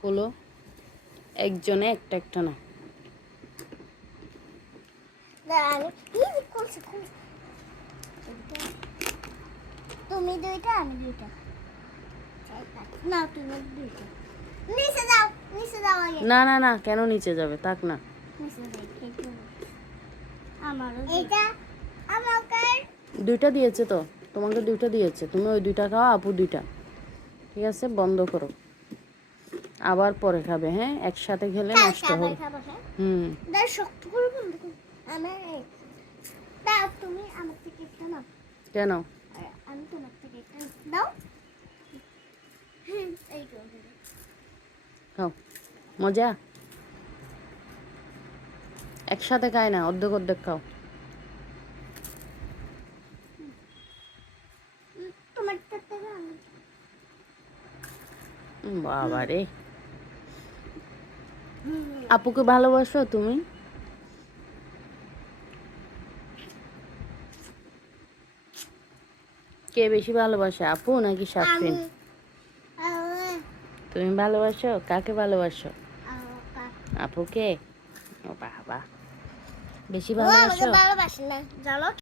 খোলো, একজনে একটা একটা না। তুমি দুইটা আমি দুইটা না, তুমি দুইটা নিচে যাও, নিচে যাও আগে। না না না, কেন নিচে যাবে? তাক না, নিচে যাই, আমারও এটা আমাকে দুইটা দিয়েছে তো, তোমাকে দুইটা দিয়েছে, তুমি ওই দুইটা খাও, আপু দুইটা। ঠিক আছে, বন্ধ করো, আবার পরে খাবে। হ্যাঁ, একসাথে খেলে নষ্ট হবে। দাও, শক্ত করে বন্ধ করো। দাও, তুমি আমার থেকে একটা নাও। কেন? আর আমি তোমার থেকে একটা দাও। এই তো খাও, মজা। একসাথে খায় না, অর্ধেক অর্ধেক খাও। তোমার থেকে আমি বাবা রে, আপুকে ভালোবাসো তুমি? কে বেশি ভালোবাসে, আপু নাকি সাফরিন? তুমি ভালোবাসো? কাকে ভালোবাসো? আপুকে? ও বাবা, বেশি ভালোবাসো? ভালোবাসি না জানো।